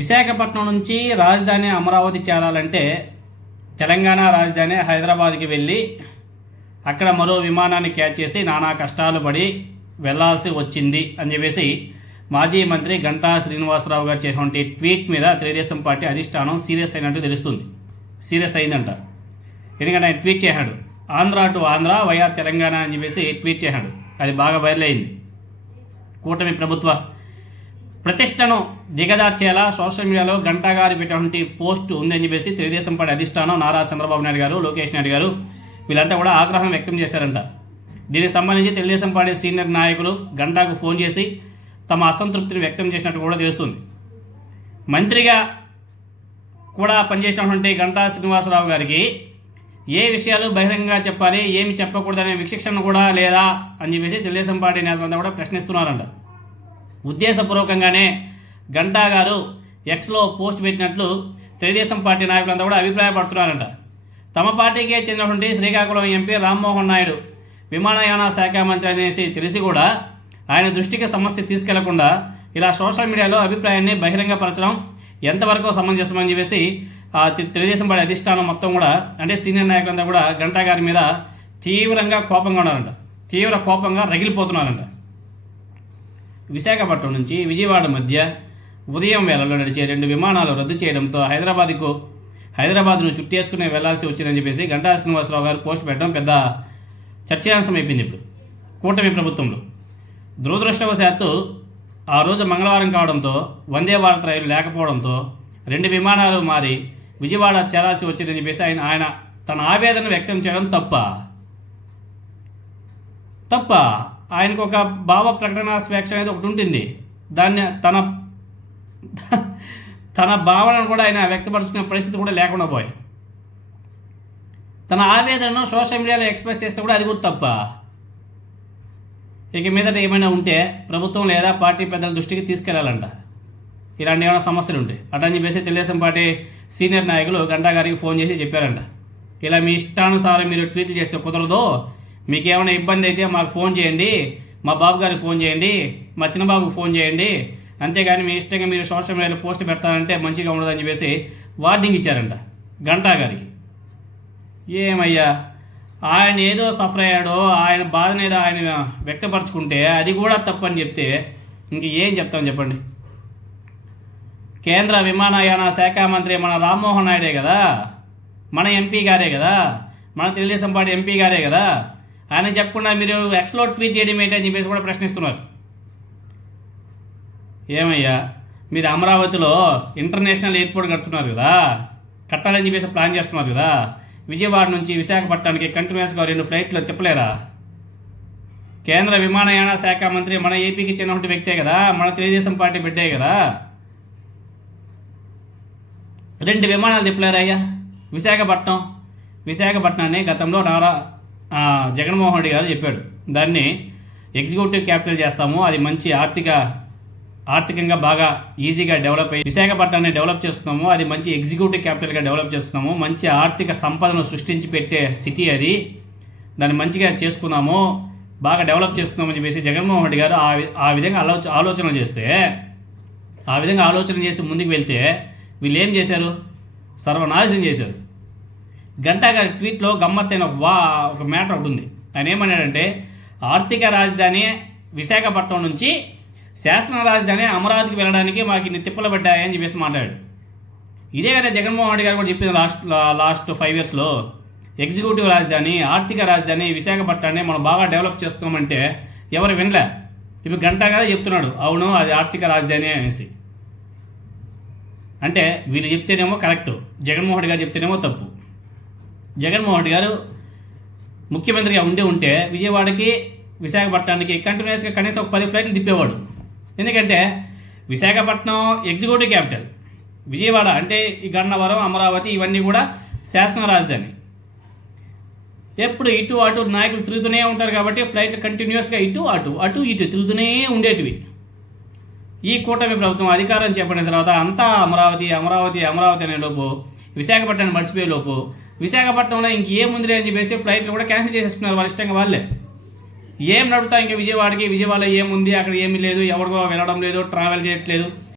విశాఖపట్నం నుంచి రాజధాని అమరావతి చేరాలంటే తెలంగాణ రాజధాని హైదరాబాద్కి వెళ్ళి అక్కడ మరో విమానాన్ని క్యాచ్ చేసి నానా కష్టాలు పడి వెళ్లాల్సి వచ్చింది అని చెప్పేసి మాజీ మంత్రి గంటా శ్రీనివాసరావు గారు చేసినటువంటి ట్వీట్ మీద తెలుగుదేశం పార్టీ అధిష్టానం సీరియస్ అయినట్టు తెలుస్తుంది. సీరియస్ అయిందంట. ఎందుకంటే ఆయన ట్వీట్ చేశాడు, ఆంధ్ర టు ఆంధ్ర వయా తెలంగాణ అని చెప్పేసి ట్వీట్ చేశాడు. అది బాగా వైరల్ అయింది. కూటమి ప్రభుత్వ ప్రతిష్టను దిగజార్చేలా సోషల్ మీడియాలో గంటా గారు పెట్టినటువంటి పోస్ట్ ఉందని చెప్పేసి తెలుగుదేశం పార్టీ అధిష్టానం నారా చంద్రబాబు నాయుడు గారు, లోకేష్ నాయుడు గారు వీళ్ళంతా కూడా ఆగ్రహం వ్యక్తం చేశారంట. దీనికి సంబంధించి తెలుగుదేశం పార్టీ సీనియర్ నాయకులు గంటాకు ఫోన్ చేసి తమ అసంతృప్తిని వ్యక్తం చేసినట్టు కూడా తెలుస్తుంది. మంత్రిగా కూడా పనిచేసినటువంటి గంటా శ్రీనివాసరావు గారికి ఏ విషయాలు బహిరంగంగా చెప్పాలి, ఏమి చెప్పకూడదనే విచక్షణ కూడా లేదా అని చెప్పేసి తెలుగుదేశం పార్టీ నేతలంతా కూడా ప్రశ్నిస్తున్నారంట. ఉద్దేశపూర్వకంగానే గంటా గారు ఎక్స్లో పోస్ట్ పెట్టినట్లు తెలుగుదేశం పార్టీ నాయకులంతా కూడా అభిప్రాయపడుతున్నారంట. తమ పార్టీకే చెందినటువంటి శ్రీకాకుళం ఎంపీ రామ్మోహన్ నాయుడు విమానయాన శాఖ మంత్రి అనేసి తెలిసి కూడా ఆయన దృష్టికి సమస్య తీసుకెళ్లకుండా ఇలా సోషల్ మీడియాలో అభిప్రాయాన్ని బహిరంగపరచడం ఎంతవరకు సమంజసమని చెప్పేసి తెలుగుదేశం పార్టీ అధిష్టానం మొత్తం కూడా అంటే సీనియర్ నాయకులంతా కూడా గంటా గారి మీద తీవ్రంగా కోపంగా ఉన్నారంట. తీవ్ర కోపంగా రగిలిపోతున్నారంట. విశాఖపట్నం నుంచి విజయవాడ మధ్య ఉదయం వేళల్లో నడిచే 2 విమానాలు రద్దు చేయడంతో హైదరాబాద్ను చుట్టేసుకునే వెళ్లాల్సి వచ్చిందని చెప్పేసి గంటా శ్రీనివాసరావు గారు పోస్ట్ పెట్టడం పెద్ద చర్చాంశం అయిపోయింది ఇప్పుడు కూటమి ప్రభుత్వంలో. దురదృష్టవశాత్తు ఆ రోజు మంగళవారం కావడంతో వందే భారత్ రైలు లేకపోవడంతో 2 విమానాలు మారి విజయవాడ చేరాల్సి వచ్చిందని చెప్పేసి ఆయన తన ఆవేదన వ్యక్తం చేయడం తప్ప ఆయనకు ఒక భావ ప్రకటన స్వేచ్ఛ అనేది ఒకటి ఉంటుంది. దాన్ని తన భావనను కూడా ఆయన వ్యక్తపరుచుకునే పరిస్థితి కూడా లేకుండా పోయి తన ఆవేదనను సోషల్ మీడియాలో ఎక్స్ప్రెస్ చేస్తే కూడా అది కూడా తప్ప. ఇక మీదట ఏమైనా ఉంటే ప్రభుత్వం లేదా పార్టీ పెద్దల దృష్టికి తీసుకెళ్లాలంట. ఇలాంటి ఏమైనా సమస్యలు ఉంటాయి అటని చెప్పేసి తెలుగుదేశం పార్టీ సీనియర్ నాయకులు గంటా గారికి ఫోన్ చేసి చెప్పారంట. ఇలా మీ ఇష్టానుసారం మీరు ట్వీట్లు చేస్తే కుదరదు, మీకు ఏమైనా ఇబ్బంది అయితే మాకు ఫోన్ చేయండి, మా బాబు గారికి ఫోన్ చేయండి, మా చిన్నబాబుకి ఫోన్ చేయండి, అంతేగాని మీ ఇష్టంగా మీరు సోషల్ మీడియాలో పోస్ట్ పెడతారంటే మంచిగా ఉండదని చెప్పేసి వార్నింగ్ ఇచ్చారంట గంటా గారికి. ఏమయ్యా, ఆయన ఏదో సఫర్ అయ్యాడో ఆయన బాధను ఏదో ఆయన వ్యక్తపరచుకుంటే అది కూడా తప్పని చెప్తే ఇంక ఏం చెప్తాం చెప్పండి. కేంద్ర విమానయాన శాఖ మంత్రి మన రామ్మోహన్ నాయుడే కదా, మన ఎంపీ గారే కదా, మన తెలుగుదేశం పార్టీ ఎంపీ గారే కదా, ఆయన చెప్పకుండా మీరు ఎక్స్లో ట్వీట్ చేయడం ఏంటని చెప్పేసి కూడా ప్రశ్నిస్తున్నారు. ఏమయ్యా, మీరు అమరావతిలో ఇంటర్నేషనల్ ఎయిర్పోర్ట్ కడుతున్నారు కదా, కట్టాలని చెప్పేసి ప్లాన్ చేస్తున్నారు కదా, విజయవాడ నుంచి విశాఖపట్నానికి కంటిన్యూస్గా 2 ఫ్లైట్లు తిప్పలేరా? కేంద్ర విమానయాన శాఖ మంత్రి మన ఏపీకి చెందినటువంటి వ్యక్తే కదా, మన తెలుగుదేశం పార్టీ బిడ్డే కదా, 2 విమానాలు తిప్పలేరా అయ్యా? విశాఖపట్నాన్ని గతంలో జగన్మోహన్ రెడ్డి గారు చెప్పాడు, దాన్ని ఎగ్జిక్యూటివ్ క్యాపిటల్ చేస్తాము, అది మంచి ఆర్థికంగా బాగా ఈజీగా డెవలప్ అయ్యి విశాఖపట్నాన్ని డెవలప్ చేస్తున్నాము, అది మంచి ఎగ్జిక్యూటివ్ క్యాపిటల్గా డెవలప్ చేస్తున్నాము, మంచి ఆర్థిక సంపదను సృష్టించి పెట్టే సిటీ అది, దాన్ని మంచిగా చేసుకున్నాము, బాగా డెవలప్ చేస్తున్నామని చెప్పేసి జగన్మోహన్ రెడ్డి గారు ఆ విధంగా ఆలోచన చేసి ముందుకు వెళ్తే వీళ్ళు ఏం చేశారు? సర్వనాశనం చేశారు. గంటా గారి ట్వీట్లో గమ్మత్తైన ఒక మ్యాటర్ ఒకటి ఉంది. ఆయన ఏమన్నాడంటే, ఆర్థిక రాజధాని విశాఖపట్నం నుంచి శాసన రాజధాని అమరావతికి వెళ్ళడానికి మాకు ఇన్ని తిప్పలు పడ్డాయని చెప్పేసి మాట్లాడాడు. ఇదే కదా జగన్మోహన్ రెడ్డి గారు కూడా చెప్పింది లాస్ట్ 5 ఇయర్స్లో. ఎగ్జిక్యూటివ్ రాజధాని, ఆర్థిక రాజధాని విశాఖపట్నాన్ని మనం బాగా డెవలప్ చేస్తున్నామంటే ఎవరు వినలే. ఇప్పుడు గంటా గారే చెప్తున్నాడు, అవును అది ఆర్థిక రాజధాని అనేసి. అంటే వీళ్ళు చెప్తేనేమో కరెక్టు, జగన్మోహన్ రెడ్డి గారు చెప్తేనేమో తప్పు. జగన్మోహన్ రెడ్డి గారు ముఖ్యమంత్రిగా ఉంటే విజయవాడకి విశాఖపట్నానికి కంటిన్యూస్గా కనీసం 10 ఫ్లైట్లు తిప్పేవాడు. ఎందుకంటే విశాఖపట్నం ఎగ్జిక్యూటివ్ క్యాపిటల్, విజయవాడ అంటే ఈ గన్నవరం, అమరావతి ఇవన్నీ కూడా శాసన రాజధాని. ఎప్పుడు ఇటు అటు నాయకులు తిరుగుతూనే ఉంటారు కాబట్టి ఫ్లైట్లు కంటిన్యూస్గా ఇటు తిరుగుతూనే ఉండేటివి. ఈ కూటమి ప్రభుత్వం అధికారం చేపట్టిన తర్వాత అంతా అమరావతి అనే లోపు విశాఖపట్నాన్ని మర్చిపోయే లోపు విశాఖపట్నంలో ఇంకేముంది అని చెప్పేసి ఫ్లైట్లు కూడా క్యాన్సిల్ చేసేసుకున్నారు వాళ్ళ ఇష్టంగా వాళ్ళే. ఏం నడుపుతా ఇంకా విజయవాడలో ఏముంది, అక్కడ ఏమీ లేదు, ఎవరికో వెళ్ళడం లేదు, ట్రావెల్ చేయట్లేదు.